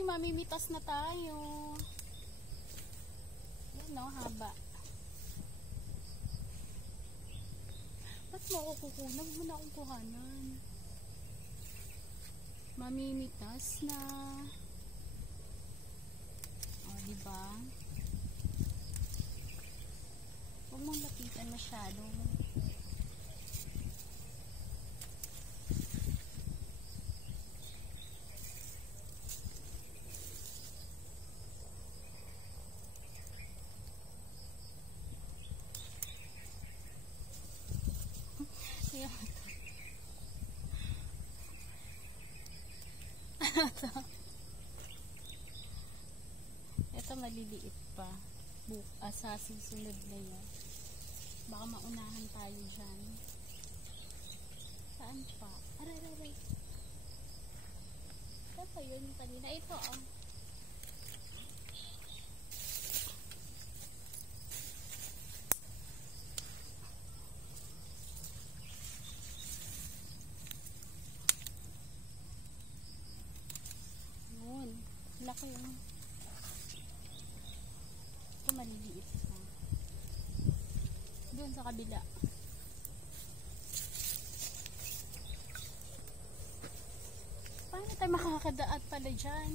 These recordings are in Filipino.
Ay, mamimitas na tayo. Yan o, haba. Ba't mo ako kukunan? Huwag mo na akong kuhanan. Mamimitas na. O, diba? Huwag mong lapitan masyado. Ito maliliit pa. Sa susunod na yan. Baka maunahan tayo dyan. Saan pa? Aray. Saan pa yun yung kanina? Ito oh. Yun. Laki yun. Ito maliliit pa. Doon sa kabila. Paano tayo makakadaan pala dyan?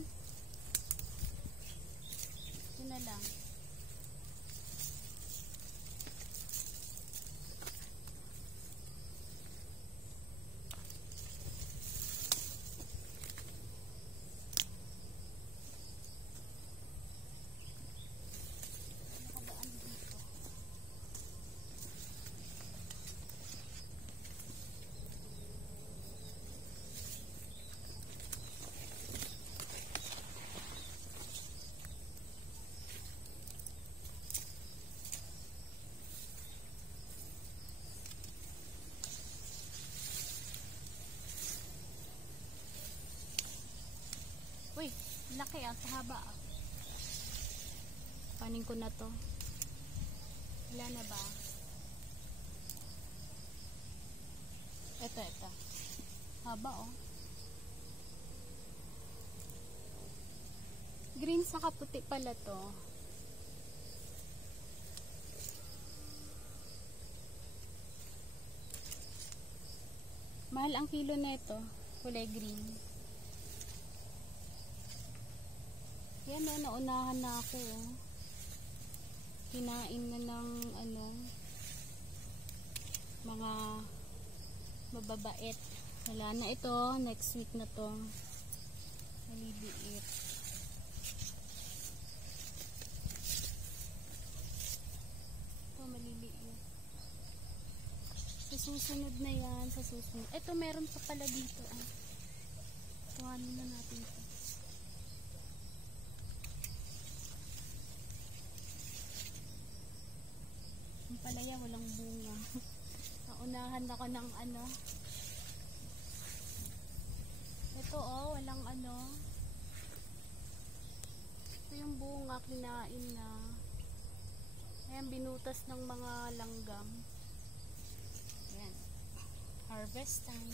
Ito na lang. Uy, laki ah, haba ah. Panin ko na to. Wala na ba? Ito. Haba oh. Green sa kaputi pala to. Mahal ang kilo na ito. Kulay green. Yan o, naunahan na ako. Kinain na ng mga mababait. Wala na ito. Next week na to. Maliliit. Ito maliliit. Sa susunod na yan. Sa susunod. Ito meron pa pala dito. Kuhanin na natin ito. Palaya walang bunga. Naunahan ako ng ito oh, walang ito yung bunga, kinain na. Ayan, binutas ng mga langgam. Ayan, harvest time.